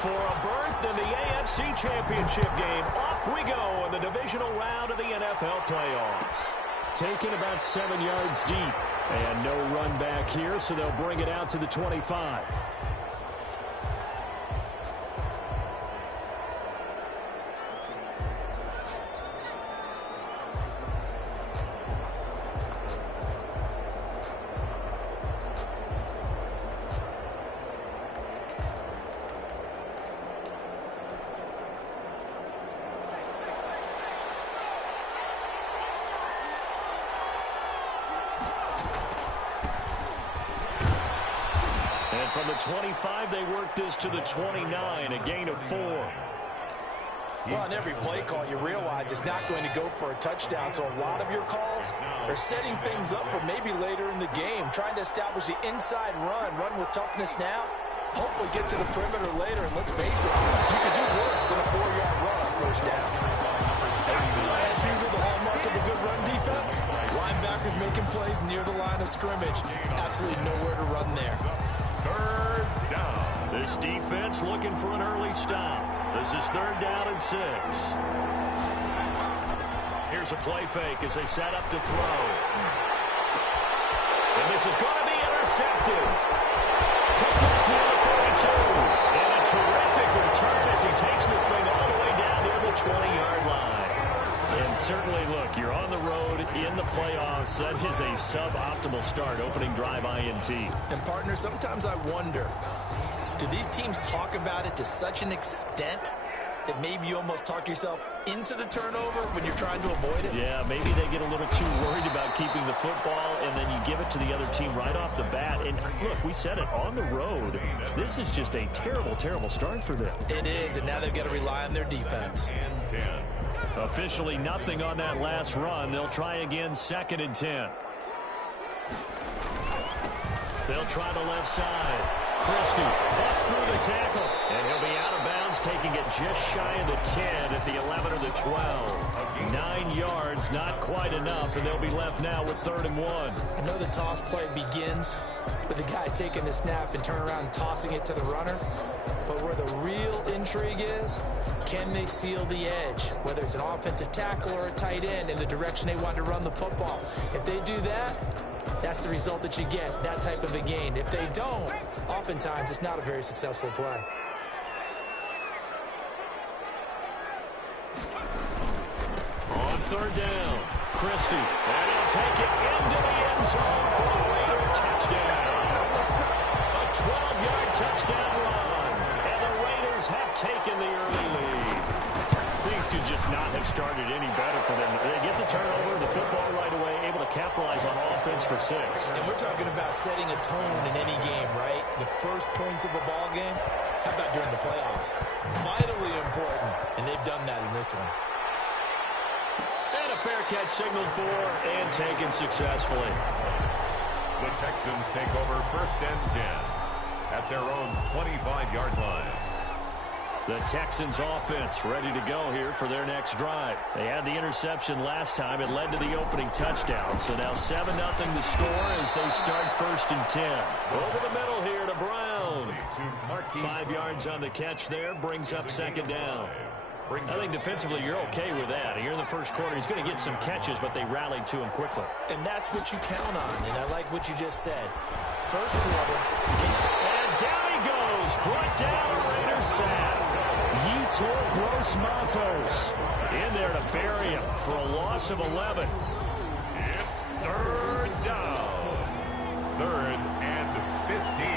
For a berth in the AFC Championship game, off we go in the divisional round of the NFL playoffs. Taken about 7 yards deep. And no run back here, so they'll bring it out to the 25. From the 25, they work this to the 29, a gain of 4. Well, on every play call, you realize it's not going to go for a touchdown, so a lot of your calls are setting things up for maybe later in the game, trying to establish the inside run with toughness now, hopefully get to the perimeter later, and let's face it, you could do worse than a 4-yard run on first down. As usual, the hallmark of a good run defense, linebackers making plays near the line of scrimmage. Absolutely nowhere to run there. Third down. This defense looking for an early stop. This is 3rd down and 6. Here's a play fake as they set up to throw. And this is going to be intercepted. Picked up near the 32. And a terrific return as he takes this thing all the way down near the 20-yard line. And certainly, look, you're on the road in the playoffs. That is a suboptimal start, opening drive INT. And, partner, sometimes I wonder, do these teams talk about it to such an extent that maybe you almost talk yourself into the turnover when you're trying to avoid it? Yeah, maybe they get a little too worried about keeping the football, and then you give it to the other team right off the bat. And, look, we said it, on the road, this is just a terrible, terrible start for them. It is, and now they've got to rely on their defense. Officially nothing on that last run. They'll try again, 2nd and 10. They'll try the left side. Christie busts through the tackle, and he'll be out of bounds, taking it just shy of the 10 at the 11 or the 12. 9 yards, not quite enough, and they'll be left now with 3rd and 1. I know the toss play begins with the guy taking the snap and turn around and tossing it to the runner. But where the real intrigue is, can they seal the edge, whether it's an offensive tackle or a tight end, in the direction they want to run the football? If they do that, that's the result that you get, that type of a gain. If they don't, oftentimes it's not a very successful play. On 3rd down, Christie, and he'll take it into the end zone for the Raider touchdown. A 12-yard touchdown run, and the Raiders have taken the early lead. Things could just not have started any better for them. They get the turnover, the football right away, able to capitalize on offense for 6. And we're talking about setting a tone in any game, right? The first points of a ball game, how about during the playoffs? Vitally important, and they've done that in this one. And a fair catch signaled for and taken successfully. The Texans take over 1st and 10 at their own 25-yard line. The Texans offense ready to go here for their next drive. They had the interception last time. It led to the opening touchdown. So now 7-0 the score as they start 1st and 10. Over the middle here to Brown. 5 yards on the catch there. Brings up 2nd down. I think defensively you're okay with that. Here in the first quarter, he's going to get some catches, but they rallied to him quickly. And that's what you count on, and I like what you just said. First quarter. And down he goes. Brought down a Raiders sack. Yetur Gross-Matos in there to bury him for a loss of 11. It's 3rd down. 3rd and 15.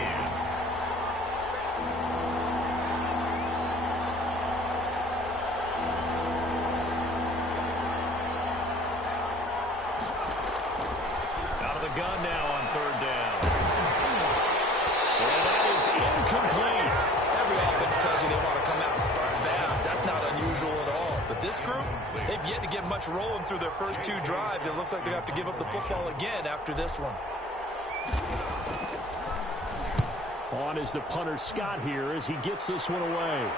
Gun now on 3rd down. And that is incomplete. Every offense tells you they want to come out and start fast. That's not unusual at all. But this group, they've yet to get much rolling through their first 2 drives. It looks like they have to give up the football again after this one. On is the punter Scott here as he gets this one away.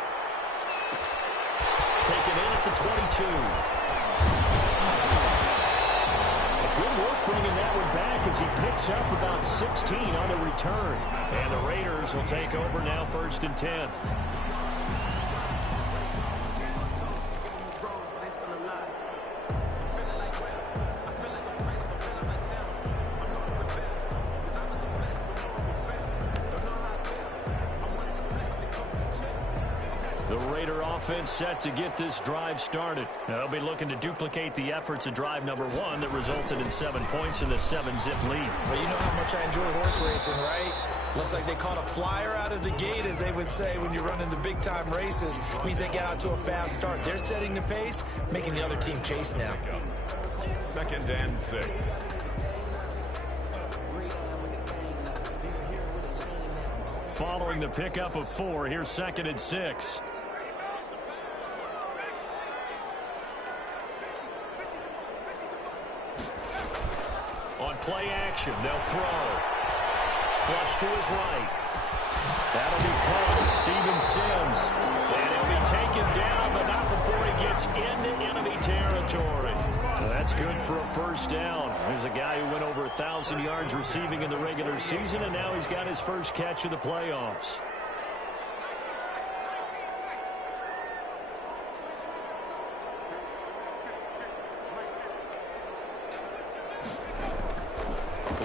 Taken in at the 22. Good work bringing that one back as he picks up about 16 on the return. And the Raiders will take over now 1st and 10. The Raider offense set to get this drive started. They'll be looking to duplicate the efforts of drive number 1 that resulted in 7 points in the 7-zip lead. Well, you know how much I enjoy horse racing, right? Looks like they caught a flyer out of the gate, as they would say when you're running the big-time races. Means they get out to a fast start. They're setting the pace, making the other team chase now. 2nd and 6. Following the pickup of 4, here's 2nd and 6. On play action, they'll throw. Flush to his right. That'll be caught. Steven Sims. And he'll be taken down, but not before he gets into enemy territory. Well, that's good for a first down. There's a guy who went over 1,000 yards receiving in the regular season, and now he's got his first catch of the playoffs.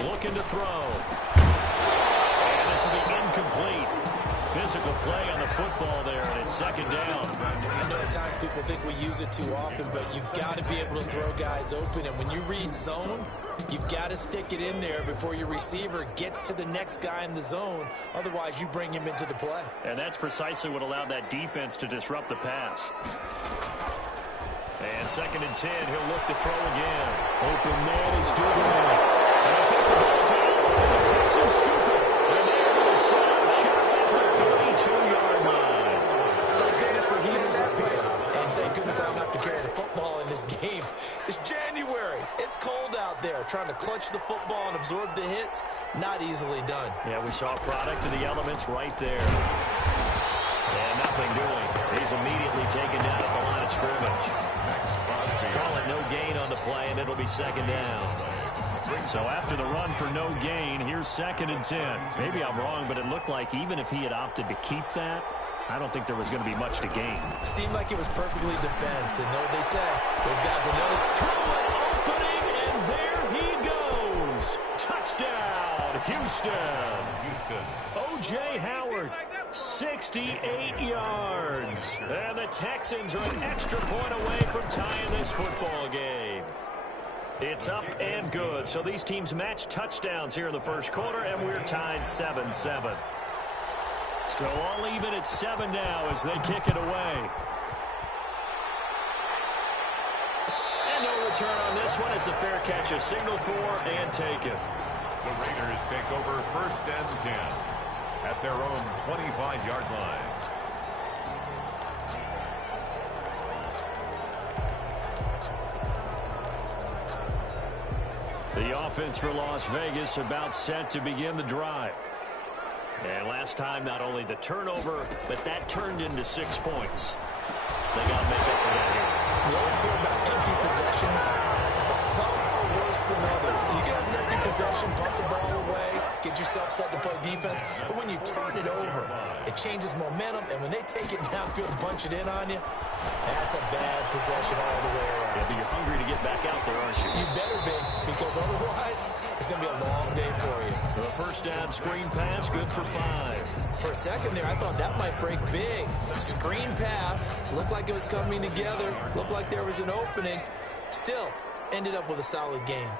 Looking to throw. And this will be incomplete. Physical play on the football there, and it's 2nd down. I know at times people think we use it too often, but you've got to be able to throw guys open. And when you read zone, you've got to stick it in there before your receiver gets to the next guy in the zone. Otherwise, you bring him into the play. And that's precisely what allowed that defense to disrupt the pass. And 2nd and 10, he'll look to throw again. Open man is doing. And I think the ball's out. And the Texans scoop it. And they're going to set up shot at the 32-yard line. Thank goodness for heaters up here. And thank goodness I don't have to carry the football in this game. It's January. It's cold out there. Trying to clutch the football and absorb the hits, not easily done. Yeah, we saw a product of the elements right there. And nothing doing. He's immediately taken down at the line of scrimmage. Call it no gain on the play, and it'll be 2nd down. So after the run for no gain, here's 2nd and 10. Maybe I'm wrong, but it looked like even if he had opted to keep that, I don't think there was going to be much to gain. Seemed like it was perfectly defense, and know what they say. Those guys will know. Throw an opening, and there he goes. Touchdown, Houston. O.J. Howard, 68 yards. And the Texans are an extra point away from tying this football game. It's up and good. So these teams match touchdowns here in the first quarter, and we're tied 7-7. So all even at 7 now as they kick it away. And no return on this one as the fair catch is signaled for and taken. The Raiders take over 1st and 10 at their own 25-yard line. The offense for Las Vegas about set to begin the drive. And last time, not only the turnover, but that turned into 6 points. They got to make up for that here. You always hear about empty possessions, but some are worse than others. You can have an empty possession, pump the ball away, get yourself set to play defense, but when you turn it over, it changes momentum, and when they take it downfield and bunch it in on you, that's a bad possession all the way around. Yeah, but you're hungry to get back out there, aren't you? You better be, because otherwise, it's going to be a long day for you. The first down screen pass, good for 5. For a second there, I thought that might break big. Screen pass, looked like it was coming together, looked like there was an opening. Still, ended up with a solid game.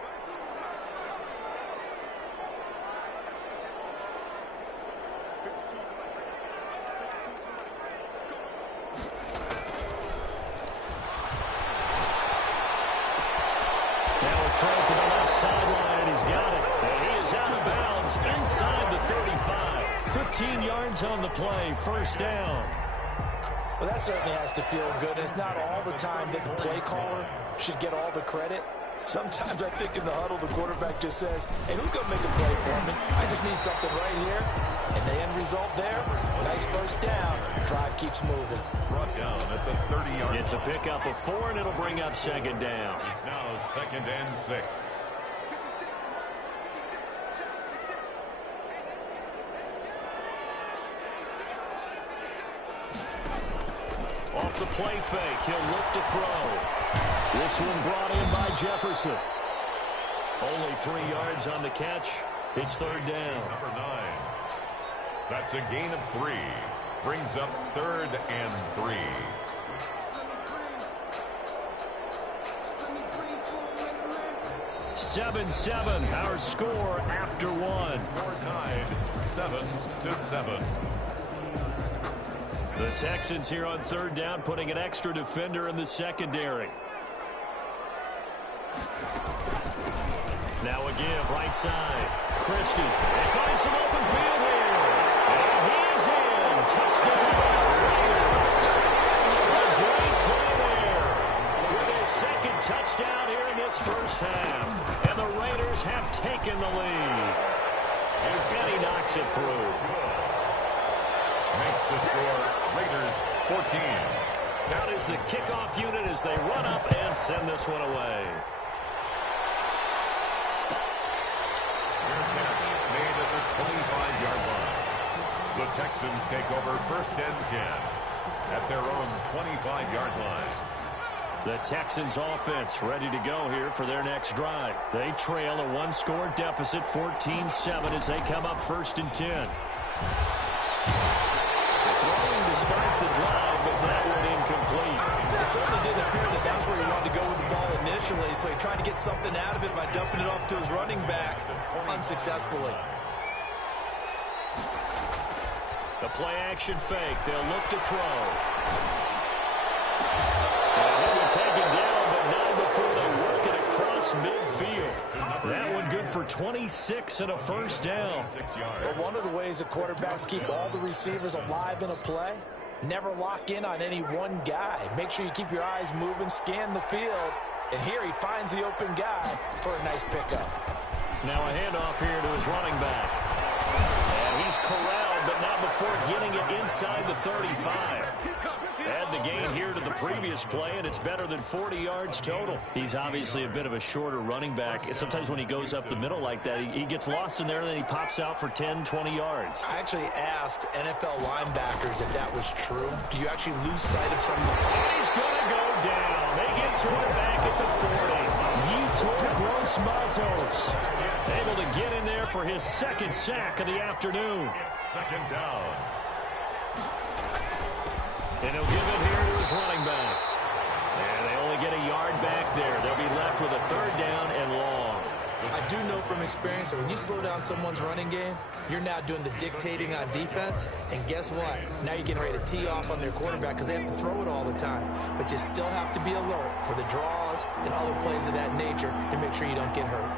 Throw to the left sideline, and he's got it. And he is out of bounds inside the 35. 15 yards on the play, first down. Well, that certainly has to feel good, and it's not all the time that the play caller should get all the credit. Sometimes I think in the huddle, the quarterback just says, hey, who's going to make a play for me? I just need something right here. And the end result there, nice first down. Drive keeps moving. Brought down at the 30-yard line. It's a pickup of 4, and it'll bring up 2nd down. It's now 2nd and 6. Off the play fake, he'll look to throw. This one brought in by Jefferson. Only 3 yards on the catch. It's 3rd down. Number 9. That's a gain of 3. Brings up 3rd and 3. Seven, our score after one. Score tied 7-7. The Texans here on 3rd down, putting an extra defender in the secondary. Now a give, right side. Christie. They find some open field here. And he's in. Touchdown, Raiders. A great play there. With his second touchdown here in this first half. And the Raiders have taken the lead. And he knocks it through. Makes the score Raiders 14. Down is the kickoff unit as they run up and send this one away. Their catch made at the 25-yard line. The Texans take over 1st and 10 at their own 25-yard line. The Texans offense ready to go here for their next drive. They trail a 1-score deficit, 14-7 as they come up 1st and 10. Throwing to start the drive, but that one incomplete. It certainly didn't appear that that's where he wanted to go with the ball initially, so he tried to get something out of it by dumping it off to his running back unsuccessfully. The play-action fake. They'll look to throw. And he will take it down, but not before they work it across midfield. That one good for 26 and a first down. But one of the ways that quarterbacks keep all the receivers alive in a play, never lock in on any one guy. Make sure you keep your eyes moving, scan the field, and here he finds the open guy for a nice pickup. Now a handoff here to his running back. And he's corralled, but not before getting it inside the 35. Add the gain here to the previous play, and it's better than 40 yards total. He's obviously a bit of a shorter running back. Sometimes when he goes up the middle like that, he gets lost in there, and then he pops out for 10, 20 yards. I actually asked NFL linebackers if that was true. Do you actually lose sight of something? And he's going to go down. They get to him back at the 40. Yetur Gross-Matos able to get in there for his second sack of the afternoon. 2nd down. And he'll give it here to his running back. And they only get a yard back there. They'll be left with a 3rd down and long. I do know from experience that when you slow down someone's running game, you're now doing the dictating on defense. And guess what? Now you're getting ready to tee off on their quarterback because they have to throw it all the time. But you still have to be alert for the draws and other plays of that nature to make sure you don't get hurt.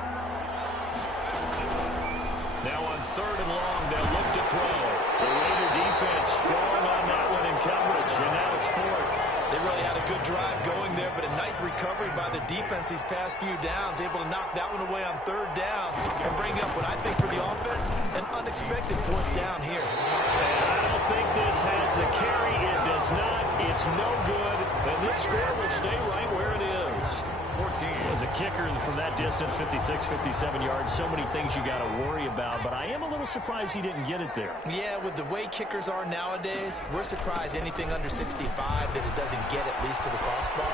Now on 3rd and long, they'll look to throw. The Raider defense strong on that one in coverage, and now it's 4th. They really had a good drive going there, but a nice recovery by the defense these past few downs, able to knock that one away on 3rd down and bring up what I think for the offense, an unexpected 4th down here. And I don't think this has the carry. It does not. It's no good, and this score will stay right where it is. 14. As a kicker from that distance, 56, 57 yards, so many things you got to worry about, but I am a little surprised he didn't get it there. Yeah, with the way kickers are nowadays, we're surprised anything under 65 that it doesn't get at least to the crossbar.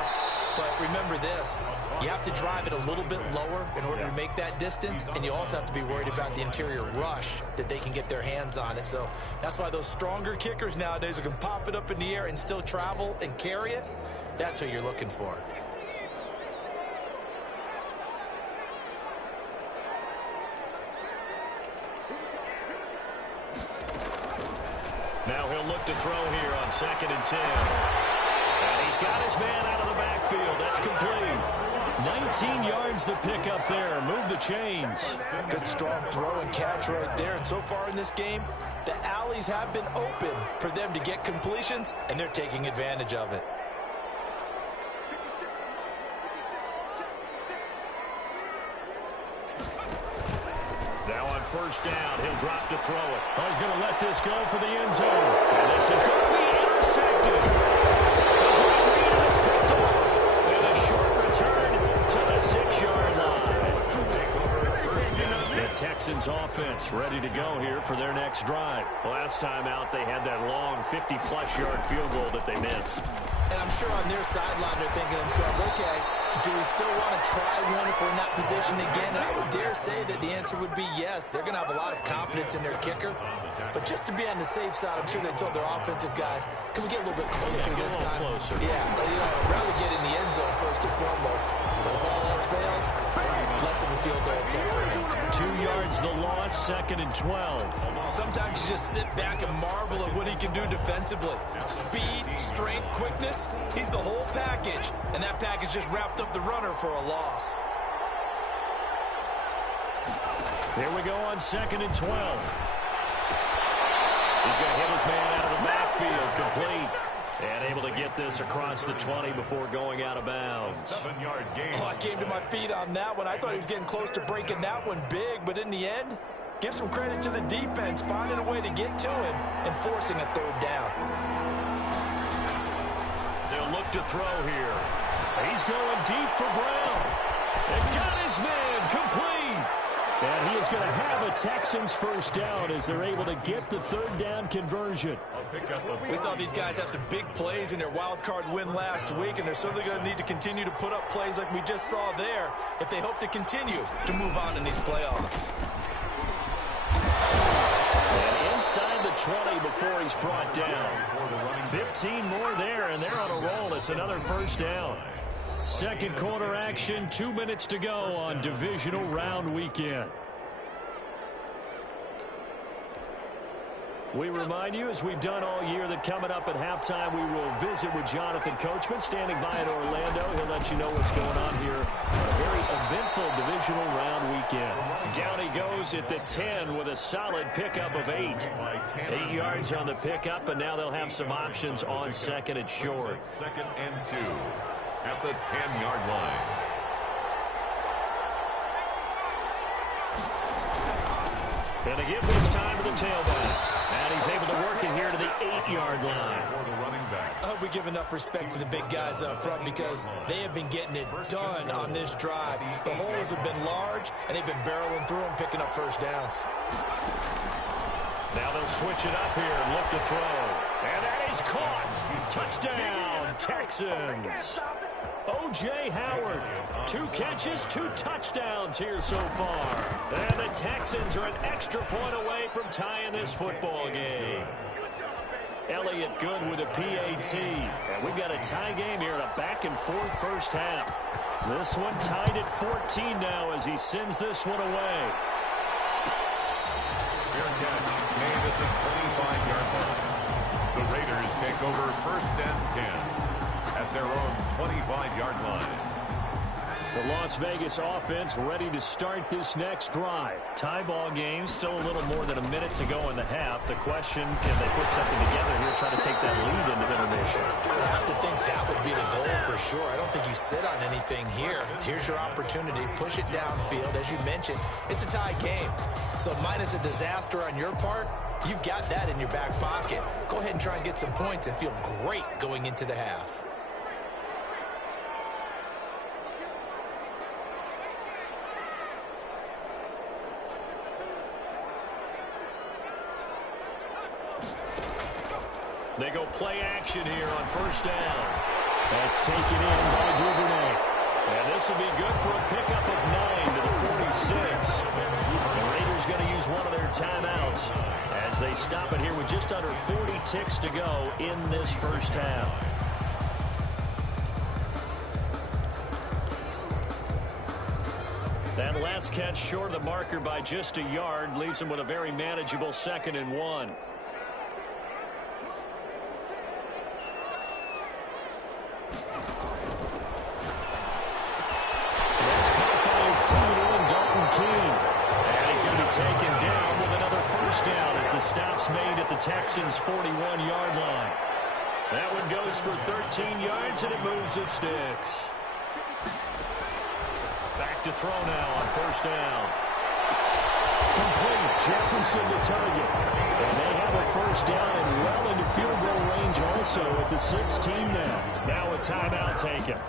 But remember this, you have to drive it a little bit lower in order to make that distance, and you also have to be worried about the interior rush that they can get their hands on it. So that's why those stronger kickers nowadays who can pop it up in the air and still travel and carry it, that's who you're looking for. Now he'll look to throw here on 2nd and 10. And he's got his man out of the backfield. That's complete. 19 yards the pickup there. Move the chains. Good strong throw and catch right there. And so far in this game, the alleys have been open for them to get completions, and they're taking advantage of it. Now on 1st down, he'll drop to throw it. Oh, he's going to let this go for the end zone. And this is going to be intercepted. It's picked off. And a short return to the 6-yard line. The Texans offense ready to go here for their next drive. Last time out, they had that long 50-plus yard field goal that they missed. And I'm sure on their sideline they're thinking to themselves, okay, Do we still want to try one if we're in that position again? And I would dare say that the answer would be yes. They're going to have a lot of confidence in their kicker. But just to be on the safe side, I'm sure they told their offensive guys, can we get a little bit closer this time? Closer. Yeah, rather get in the end zone first and foremost. But if all else fails, less of a field goal attempt for him. 2 yards the loss, 2nd and 12. Sometimes you just sit back and marvel at what he can do defensively. Speed, strength, quickness, he's the whole package. And that package just wrapped up the runner for a loss. Here we go on 2nd and 12. He's going to hit his man out of the backfield, complete. And able to get this across the 20 before going out of bounds. 7-yard gain. Oh, I came to my feet on that one. I thought he was getting close to breaking that one big, but in the end, give some credit to the defense, finding a way to get to him and forcing a 3rd down. They'll look to throw here. He's going deep for Brown. And got his man complete. And he is going to have a Texans 1st down as they're able to get the 3rd down conversion. We saw these guys have some big plays in their wild card win last week, and they're certainly going to need to continue to put up plays like we just saw there if they hope to continue to move on in these playoffs. And inside the 20 before he's brought down. 15 more there, and they're on a roll. It's another 1st down. 2nd quarter action, 2 minutes to go on divisional round weekend. We remind you, as we've done all year, that coming up at halftime, we will visit with Jonathan Coachman, standing by in Orlando. He'll let you know what's going on here on a very eventful divisional round weekend. Down he goes at the 10 with a solid pickup of 8. 8 yards on the pickup, and now they'll have some options on 2nd and short. 2nd and 2. At the 10-yard line. And they give this time to the tailback. And he's able to work it here to the 8-yard line. I hope we give enough respect to the big guys up front because they have been getting it done on this drive. The holes have been large, and they've been barreling through them, picking up 1st downs. Now they'll switch it up here and look to throw. And that is caught. Touchdown, Texans. O.J. Howard, 2 catches, 2 touchdowns here so far. And the Texans are an extra point away from tying this football game. Elliott good with a PAT. And we've got a tie game here in a back-and-forth 1st half. This one tied at 14 now as he sends this one away. Fair catch made at the 25-yard line. The Raiders take over 1st and 10. At their own 25-yard line. The Las Vegas offense ready to start this next drive. Tie ball game, still a little more than a minute to go in the half. The question, can they put something together here, try to take that lead into intermission? I have to think that would be the goal for sure. I don't think you sit on anything here. Here's your opportunity. Push it downfield. As you mentioned, it's a tie game. So minus a disaster on your part, you've got that in your back pocket. Go ahead and try and get some points and feel great going into the half. They go play action here on 1st down. That's taken in by Duvernay. And this will be good for a pickup of 9 to the 46. The Raiders going to use one of their timeouts as they stop it here with just under 40 ticks to go in this 1st half. That last catch short of the marker by just a yard leaves them with a very manageable 2nd and 1. Taken down with another 1st down as the stop's made at the Texans' 41-yard line. That one goes for 13 yards, and it moves the sticks. Back to throw now on 1st down. Complete. Jefferson to target. And they have a 1st down and well into field goal range also at the 16 now. Now a timeout taken.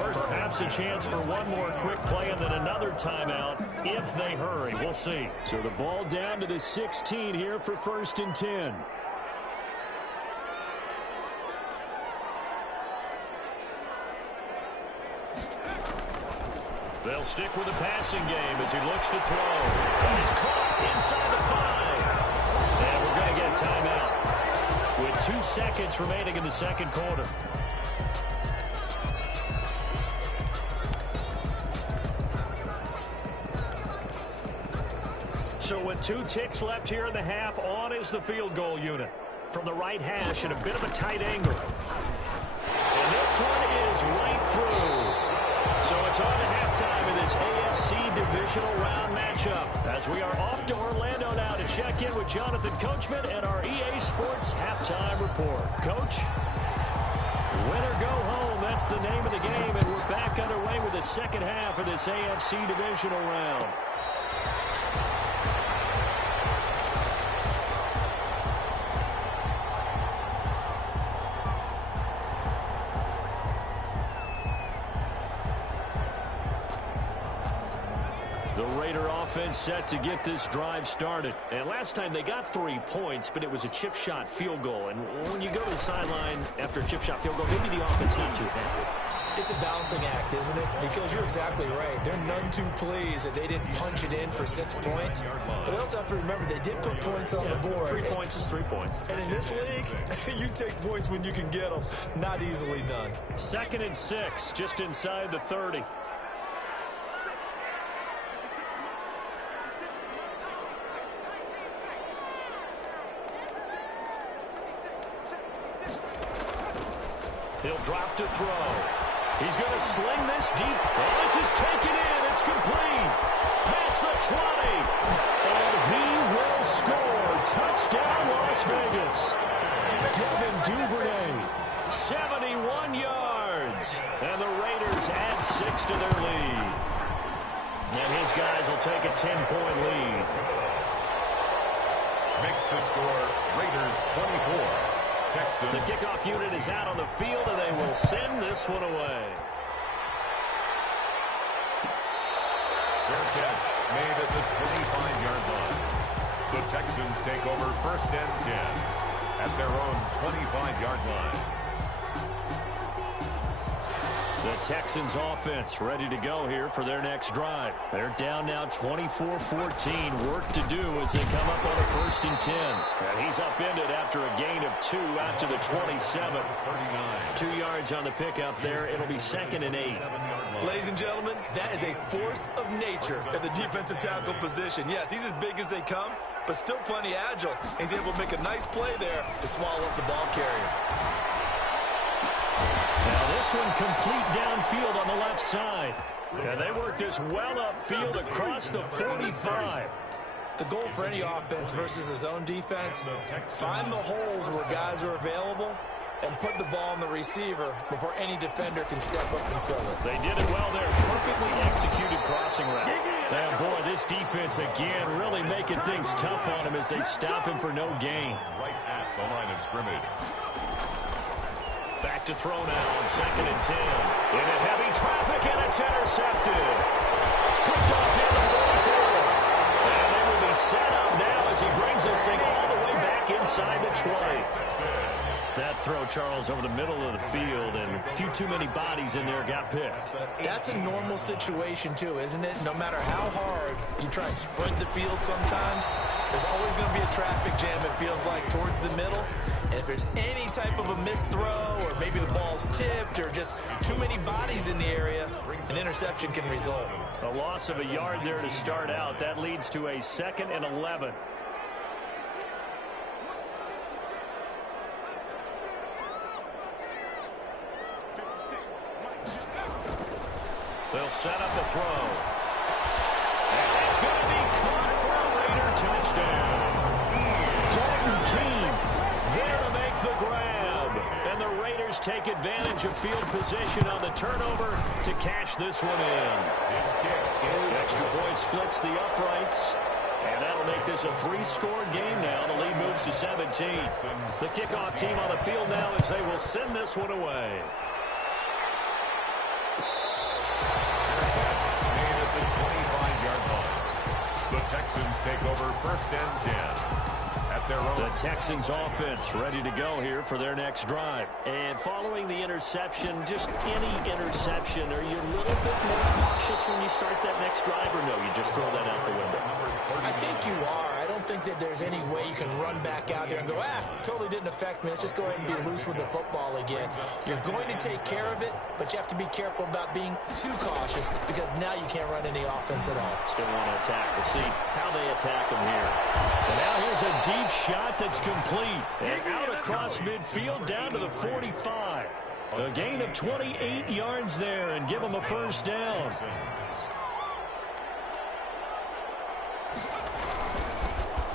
Perhaps a chance for one more quick play and then another timeout if they hurry. We'll see. So the ball down to the 16 here for 1st and 10. They'll stick with the passing game as he looks to throw. He's caught inside the 5. And we're going to get a timeout with 2 seconds remaining in the second quarter. So with 2 ticks left here in the half, on is the field goal unit. From the right hash at a bit of a tight angle. And this one is right through. So it's on to halftime in this AFC Divisional Round matchup. As we are off to Orlando now to check in with Jonathan Coachman and our EA Sports Halftime Report. Coach, win or go home, that's the name of the game. And we're back underway with the second half of this AFC Divisional Round. The Raider offense set to get this drive started. And last time they got 3 points, but it was a chip shot field goal. And when you go to the sideline after a chip shot field goal, maybe the offense not too happy. It's a balancing act, isn't it? Because you're exactly right. They're none too pleased that they didn't punch it in for 6 points. But they also have to remember they did put points on the board. 3 points is 3 points. And in this league, you take points when you can get them. Not easily done. 2nd and 6, just inside the 30. He'll drop to throw. He's going to sling this deep. Oh, this is taken in. It's complete. Past the 20. And he will score. Touchdown, Las Vegas. Devin Duvernay, 71 yards. And the Raiders add 6 to their lead. And his guys will take a 10-point lead. Makes the score Raiders 24. Texans. The kickoff unit is out on the field, and they will send this one away. Fair catch made at the 25-yard line. The Texans take over 1st and 10 at their own 25-yard line. The Texans offense ready to go here for their next drive. They're down now 24-14. Work to do as they come up on a 1st and 10. And he's upended after a gain of 2 out to the 27. 2 yards on the pickup there. It'll be 2nd and 8. Ladies and gentlemen, that is a force of nature at the defensive tackle position. Yes, he's as big as they come, but still plenty agile. He's able to make a nice play there to swallow up the ball carrier. Now this one complete downfield on the left side. And they work this well upfield across the 45. The goal for any offense versus his own defense, find the holes where guys are available and put the ball on the receiver before any defender can step up and fill it. They did it well there. Perfectly executed crossing route. And boy, this defense again really making things tough on him as they stop him for no gain. Right at the line of scrimmage. Back to throw now on 2nd and 10. Into heavy traffic, and it's intercepted. Picked off near the 44. And they will be set up now as he brings this thing all the way back inside the 20. That throw, Charles, over the middle of the field, and a few too many bodies in there got picked. That's a normal situation, too, isn't it? No matter how hard you try and spread the field sometimes, there's always going to be a traffic jam, it feels like, towards the middle. And if there's any type of a missed throw, or maybe the ball's tipped, or just too many bodies in the area, an interception can result. A loss of a yard there to start out. That leads to a 2nd and 11. They'll set up a throw. And it's going to be caught for a Raider touchdown. Jordan Keene there to make the grab. And the Raiders take advantage of field position on the turnover to cash this one in. Extra point splits the uprights. And that'll make this a 3-score game now. The lead moves to 17. The kickoff team on the field now as they will send this one away. The Texans take over 1st and 10 at The Texans offense ready to go here for their next drive. And following the interception, just any interception, are you a little bit more cautious when you start that next drive, or no, you just throw that out the window? I think you are. I don't think that there's any way you can run back out there and go, totally didn't affect me. Let's just go ahead and be loose with the football again. You're going to take care of it, but you have to be careful about being too cautious because now you can't run any offense at all. Still want to attack. We'll see how they attack him here. And now here's a deep shot that's complete. And out across midfield down to the 45. A gain of 28 yards there and give him a first down.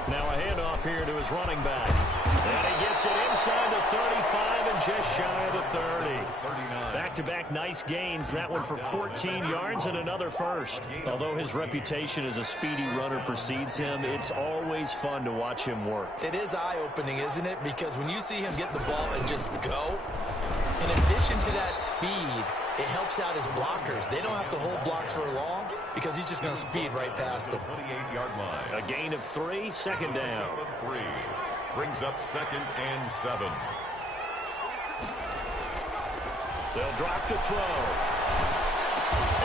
Now a handoff here to his running back. And he gets it inside the 35 and just shy of the 30. Back-to-back nice gains. That one for 14 yards and another first. Although his reputation as a speedy runner precedes him, it's always fun to watch him work. It is eye-opening, isn't it? Because when you see him get the ball and just go, in addition to that speed, it helps out his blockers. They don't have to hold blocks for long because he's just going to speed right past them. 28-yard line. A gain of 3, second down. 3 brings up 2nd and 7. They'll drop to throw.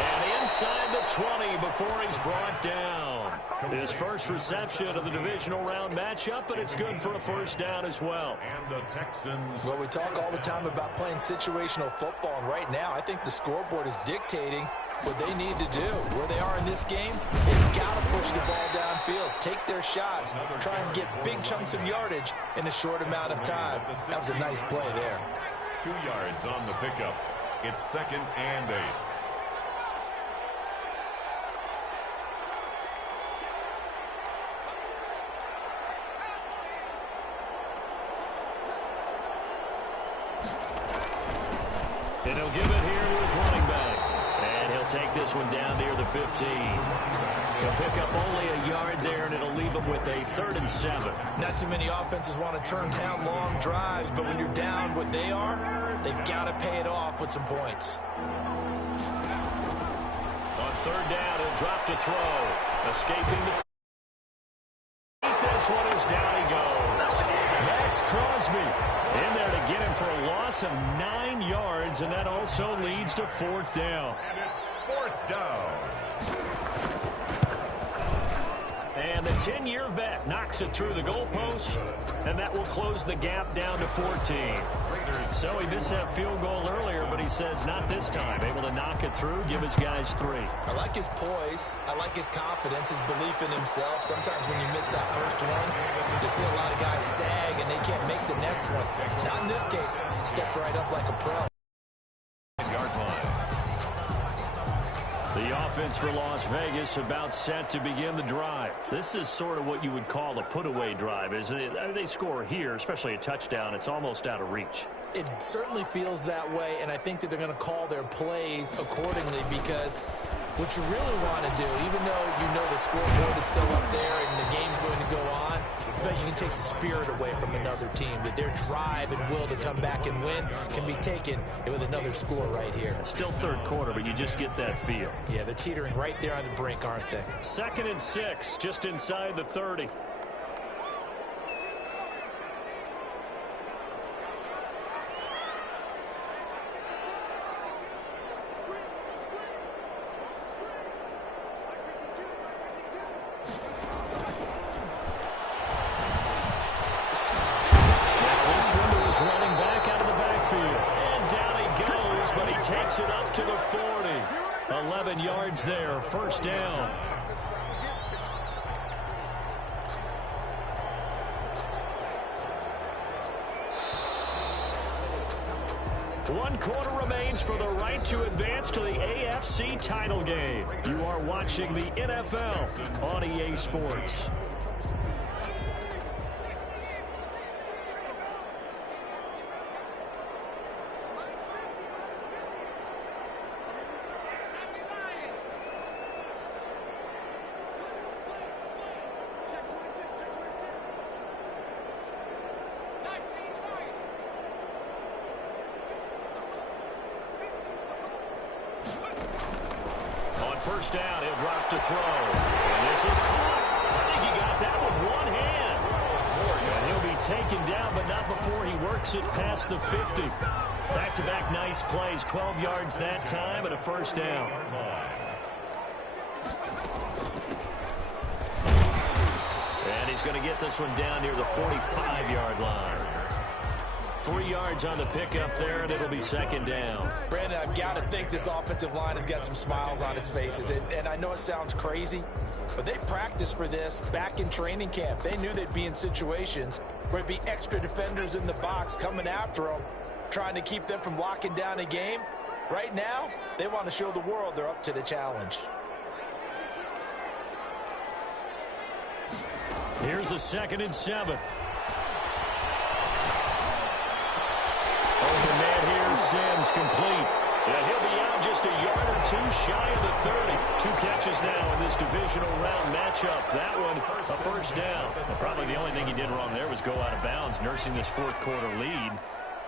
And inside the 20 before he's brought down. His first reception of the divisional round matchup, but it's good for a first down as well. And the Texans. Well, we talk all the time about playing situational football, and right now I think the scoreboard is dictating what they need to do. Where they are in this game, they've got to push the ball downfield, take their shots, try and get big chunks of yardage in a short amount of time. That was a nice play there. 2 yards on the pickup. It's 2nd and 8. And he'll give it here to his running back. And he'll take this one down near the 15. He'll pick up only a yard there, and it'll leave him with a 3rd and 7. Not too many offenses want to turn down long drives, but when you're down what they are, they've got to pay it off with some points. On 3rd down, he'll drop to throw. Escaping the... This one is down he goes. Max Crosby in there to get him for a loss of 9 yards, and that also leads to 4th down. And it's 4th down. And the 10-year vet knocks it through the goalpost, and that will close the gap down to 14. So he missed that field goal earlier, but he says not this time. Able to knock it through, give his guys 3. I like his poise. I like his confidence, his belief in himself. Sometimes when you miss that first one, you see a lot of guys sag and they can't make the next one. Not in this case. Stepped right up like a pro. Yard line. The offense for Las Vegas about set to begin the drive. This is sort of what you would call a put-away drive, isn't it? I mean, they score here, especially a touchdown. It's almost out of reach. It certainly feels that way, and I think that they're going to call their plays accordingly because what you really want to do, even though you know the scoreboard is still up there and the game's going to go on, I feel like you can take the spirit away from another team, that their drive and will to come back and win can be taken with another score right here. Still 3rd quarter, but you just get that feel. Yeah, they're teetering right there on the brink, aren't they? 2nd and 6, just inside the 30. Running back out of the backfield. And down he goes, but he takes it up to the 40. 11 yards there, first down. One quarter remains for the right to advance to the AFC title game. You are watching the NFL on EA Sports. First down, he'll drop to throw. And this is caught. I think he got that with one hand. And taken down, but not before he works it past the 50. Back-to-back nice plays, 12 yards that time and a first down. And he's going to get this one down near the 45-yard line. 3 yards on the pickup there, and it'll be second down. Brandon, I've got to think this offensive line has got some smiles on its faces. And I know it sounds crazy, but they practiced for this back in training camp. They knew they'd be in situations where there'd be extra defenders in the box coming after them, trying to keep them from locking down a game. Right now, they want to show the world they're up to the challenge. Here's a 2nd and 7. Over net here, Sims complete. And he'll be out just a yard or two shy of the 30. 2 catches now in this divisional round matchup. That one, a first down. Well, probably the only thing he did wrong there was go out of bounds, nursing this fourth quarter lead.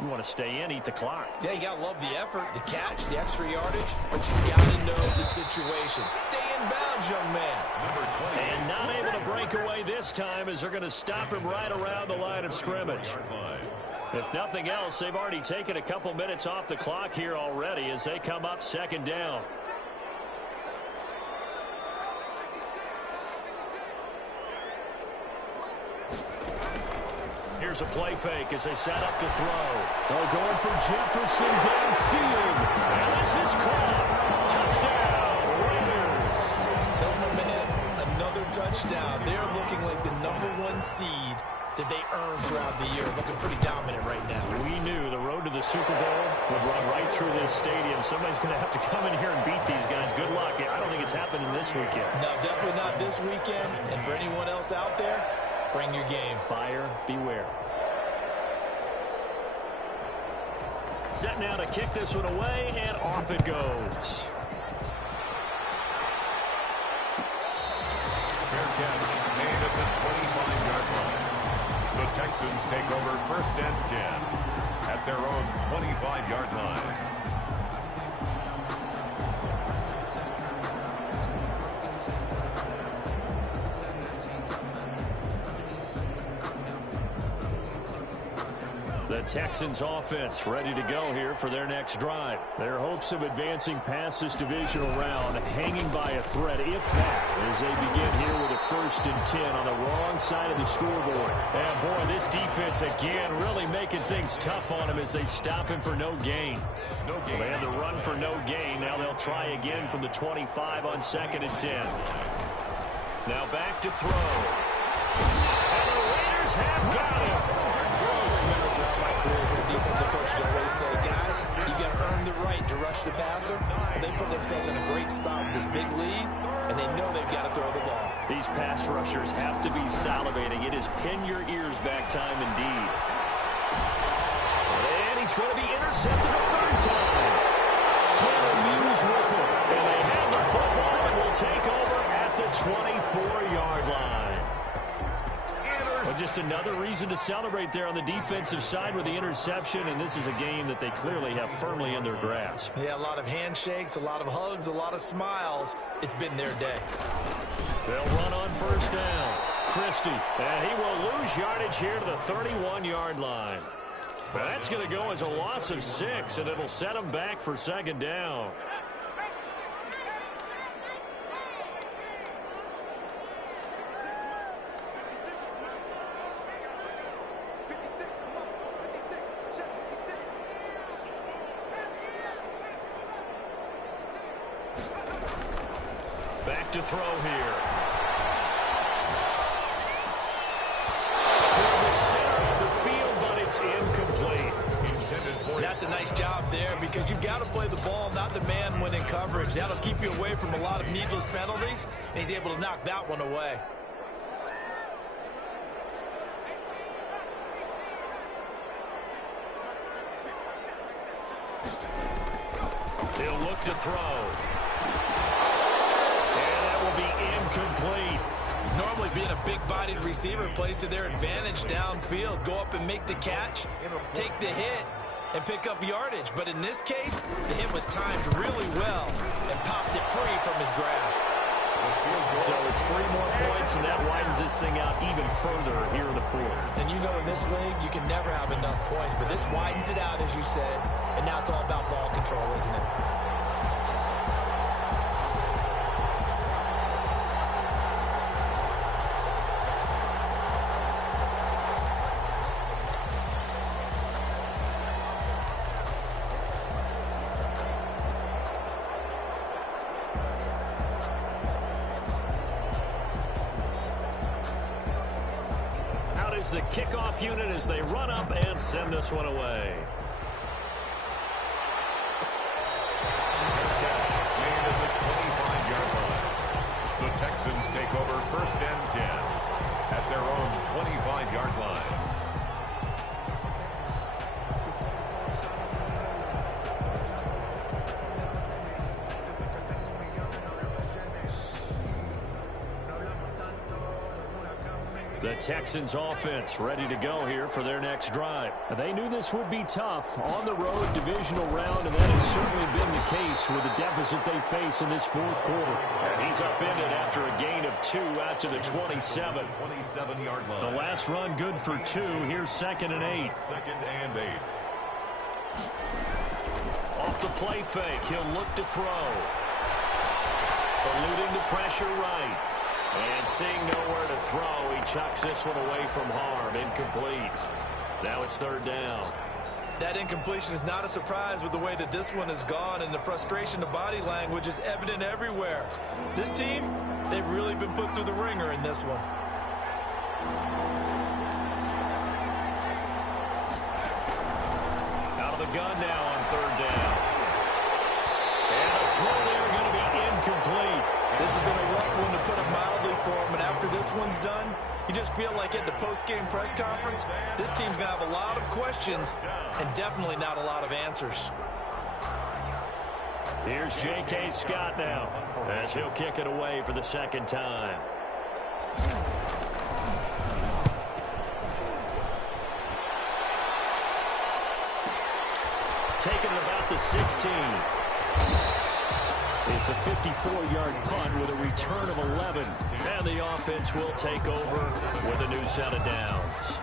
You want to stay in, eat the clock. Yeah, you got to love the effort, the catch, the extra yardage, but you got to know the situation. Stay in bounds, young man. And not able to break away this time as they're going to stop him right around the line of scrimmage. If nothing else, they've already taken a couple minutes off the clock here already as they come up second down. Here's a play fake as they set up to throw. Oh, going for Jefferson downfield. And this is caught. Touchdown, Raiders. Setting them ahead, another touchdown. They're looking like the #1 seed that they earned throughout the year. Looking pretty dominant right now. We knew the road to the Super Bowl would run right through this stadium. Somebody's going to have to come in here and beat these guys. Good luck. I don't think it's happening this weekend. No, definitely not this weekend. And for anyone else out there, bring your game. Buyer beware. Set now to kick this one away, and off it goes. Fair catch made at the 25-yard line. The Texans take over 1st and 10 at their own 25-yard line. The Texans offense ready to go here for their next drive. Their hopes of advancing past this divisional round hanging by a thread, if that, as they begin here with a 1st and 10 on the wrong side of the scoreboard. And boy, this defense again really making things tough on him as they stop him for no gain. They had the run for no gain. Now they'll try again from the 25 on 2nd and 10. Now back to throw. And the Raiders have got him. Throughout my career here, defensive coaches always say, guys, you got to earn the right to rush the passer. They put themselves in a great spot with this big lead, and they know they've got to throw the ball. These pass rushers have to be salivating. It is pin your ears back time indeed. And he's going to be intercepted a 3rd time. Taylor Muse with it. And they have the football and will take over at the 24-yard line. But just another reason to celebrate there on the defensive side with the interception, and this is a game that they clearly have firmly in their grasp. Yeah, a lot of handshakes, a lot of hugs, a lot of smiles. It's been their day. They'll run on 1st down. Christie, and he will lose yardage here to the 31-yard line. Well, that's going to go as a loss of 6, and it'll set him back for 2nd down. Back to throw here. Toward the center of the field, but it's incomplete. That's a nice job there because you've got to play the ball, not the man when in coverage. That'll keep you away from a lot of needless penalties, and he's able to knock that one away. He'll look to throw. And that will be incomplete. Normally being a big-bodied receiver plays to their advantage downfield. Go up and make the catch, take the hit, and pick up yardage. But in this case, the hit was timed really well and popped it free from his grasp. So it's 3 more points, and that widens this thing out even further here in the fourth. And you know in this league, you can never have enough points, but this widens it out, as you said, and now it's all about ball control, isn't it? The kickoff unit as they run up and send this one away. Made at the 25-yard line. The Texans take over 1st and 10 at their own 25-yard line. The Texans offense ready to go here for their next drive. They knew this would be tough on the road divisional round, and that has certainly been the case with the deficit they face in this fourth quarter. And he's upended after a gain of 2 out to the 27. 27-yard line. The last run good for 2. Here's 2nd and 8. 2nd and 8. Off the play fake, he'll look to throw. Eluding the pressure right. And seeing nowhere to throw, he chucks this one away from harm. Incomplete. Now it's 3rd down. That incompletion is not a surprise with the way that this one has gone, and the frustration of body language is evident everywhere. This team, they've really been put through the ringer in this one. Out of the gun now on 3rd down. And a throw there going to be incomplete. This has been a rough one, to put it mildly, for him, and after this one's done, you just feel like at the post-game press conference, this team's going to have a lot of questions and definitely not a lot of answers. Here's J.K. Scott now as he'll kick it away for the 2nd time. Taking it about the 16. It's a 54-yard punt with a return of 11. And the offense will take over with a new set of downs.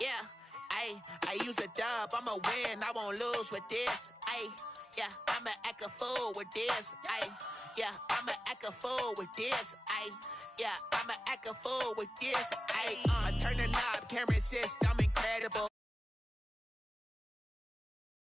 Yeah, I use a dub, I'ma win, I won't lose with this. Yeah, I'ma act a fool with this. Yeah, I'ma act a fool with this. Yeah, I'ma act a fool with this. I turn the knob, can't resist.